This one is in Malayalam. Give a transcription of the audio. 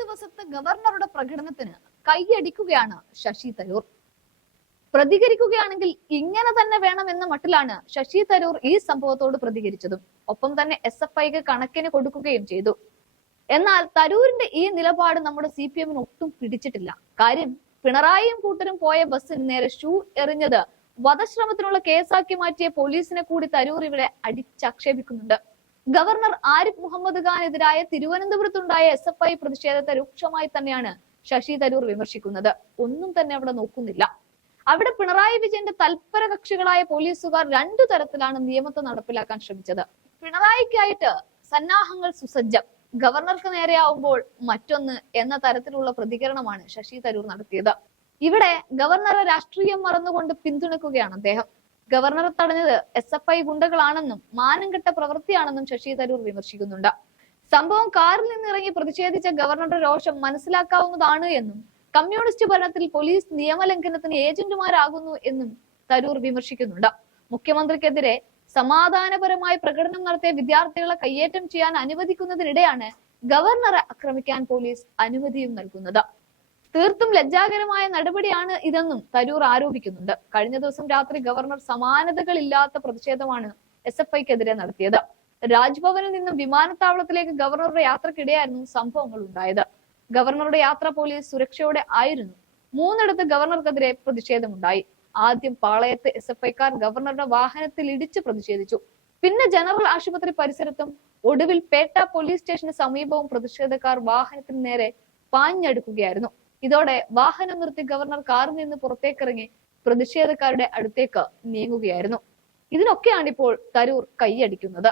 ദിവസത്തെ ഗവർണറുടെ പ്രകടനത്തിന് കൈയടിക്കുകയാണ് ശശി തരൂർ. പ്രതികരിക്കുകയാണെങ്കിൽ ഇങ്ങനെ തന്നെ വേണമെന്ന മട്ടിലാണ് ശശി തരൂർ ഈ സംഭവത്തോട് പ്രതികരിച്ചതും ഒപ്പം തന്നെ SFIക്ക് കണക്കിന് കൊടുക്കുകയും ചെയ്തു. എന്നാൽ തരൂരിന്റെ ഈ നിലപാട് നമ്മുടെ CPM ഒട്ടും പിടിച്ചിട്ടില്ല. കാര്യം, പിണറായിയും കൂട്ടരും പോയ ബസ്സിന് നേരെ ഷൂ എറിഞ്ഞത് വധശ്രമത്തിനുള്ള കേസാക്കി മാറ്റിയ പോലീസിനെ കൂടി തരൂർ ഇവിടെ അടിച്ചാക്ഷേപിക്കുന്നുണ്ട്. ഗവർണർ ആരിഫ് മുഹമ്മദ് ഖാനെതിരായ തിരുവനന്തപുരത്തുണ്ടായ SFI പ്രതിഷേധത്തെ രൂക്ഷമായി തന്നെയാണ് ശശി തരൂർ വിമർശിക്കുന്നത്. ഒന്നും തന്നെ അവിടെ നോക്കുന്നില്ല. അവിടെ പിണറായി വിജയന്റെ തൽപര കക്ഷികളായ പോലീസുകാർ രണ്ടു തരത്തിലാണ് നിയമത്തെ നടപ്പിലാക്കാൻ ശ്രമിച്ചത്. പിണറായിക്കായിട്ട് സന്നാഹങ്ങൾ സുസജ്ജം, ഗവർണർക്ക് നേരെയാവുമ്പോൾ മറ്റൊന്ന് എന്ന തരത്തിലുള്ള പ്രതികരണമാണ് ശശി തരൂർ നടത്തിയത്. ഇവിടെ ഗവർണറെ രാഷ്ട്രീയം മറന്നുകൊണ്ട് പിന്തുണയ്ക്കുകയാണ് അദ്ദേഹം. ഗവർണറെ തടഞ്ഞത് SFI ഗുണ്ടകളാണെന്നും മാനംകെട്ട പ്രവൃത്തിയാണെന്നും ശശി തരൂർ വിമർശിക്കുന്നുണ്ട്. സംഭവം കാറിൽ നിന്നിറങ്ങി പ്രതിഷേധിച്ച ഗവർണറുടെ രോഷം മനസ്സിലാക്കാവുന്നതാണ് എന്നും കമ്മ്യൂണിസ്റ്റ് ഭരണത്തിൽ പോലീസ് നിയമലംഘനത്തിന് ഏജന്റുമാരാകുന്നു എന്നും തരൂർ വിമർശിക്കുന്നുണ്ട്. മുഖ്യമന്ത്രിക്കെതിരെ സമാധാനപരമായി പ്രകടനം നടത്തിയ വിദ്യാർത്ഥികളെ കയ്യേറ്റം ചെയ്യാൻ അനുവദിക്കുന്നതിനിടെയാണ് ഗവർണറെ ആക്രമിക്കാൻ പോലീസ് അനുമതിയും നൽകുന്നത്. തീർത്തും ലജ്ജാകരമായ നടപടിയാണ് ഇതെന്നും തരൂർ ആരോപിക്കുന്നുണ്ട്. കഴിഞ്ഞ ദിവസം രാത്രി ഗവർണർ സമാനതകളില്ലാത്ത പ്രതിഷേധമാണ് SFIക്കെതിരെ നടത്തിയത്. രാജ്ഭവനിൽ നിന്നും വിമാനത്താവളത്തിലേക്ക് ഗവർണറുടെ യാത്രക്കിടെയായിരുന്നു സംഭവങ്ങൾ ഉണ്ടായത്. ഗവർണറുടെ യാത്ര പോലീസ് സുരക്ഷയോടെ ആയിരുന്നു. 3 ഇടത്ത് ഗവർണർക്കെതിരെ പ്രതിഷേധമുണ്ടായി. ആദ്യം പാളയത്ത് SFIക്കാർ ഗവർണറുടെ വാഹനത്തിൽ ഇടിച്ച് പ്രതിഷേധിച്ചു. പിന്നെ ജനറൽ ആശുപത്രി പരിസരത്തും ഒടുവിൽ പേട്ട പോലീസ് സ്റ്റേഷന് സമീപവും പ്രതിഷേധക്കാർ വാഹനത്തിന് നേരെ പാഞ്ഞടുക്കുകയായിരുന്നു. ഇതോടെ വാഹനം നിർത്തി ഗവർണർ കാറിൽ നിന്ന് പുറത്തേക്കിറങ്ങി പ്രതിഷേധക്കാരുടെ അടുത്തേക്ക് നീങ്ങുകയായിരുന്നു. ഇതിനൊക്കെയാണ് ഇപ്പോൾ തരൂർ കൈയടിക്കുന്നത്.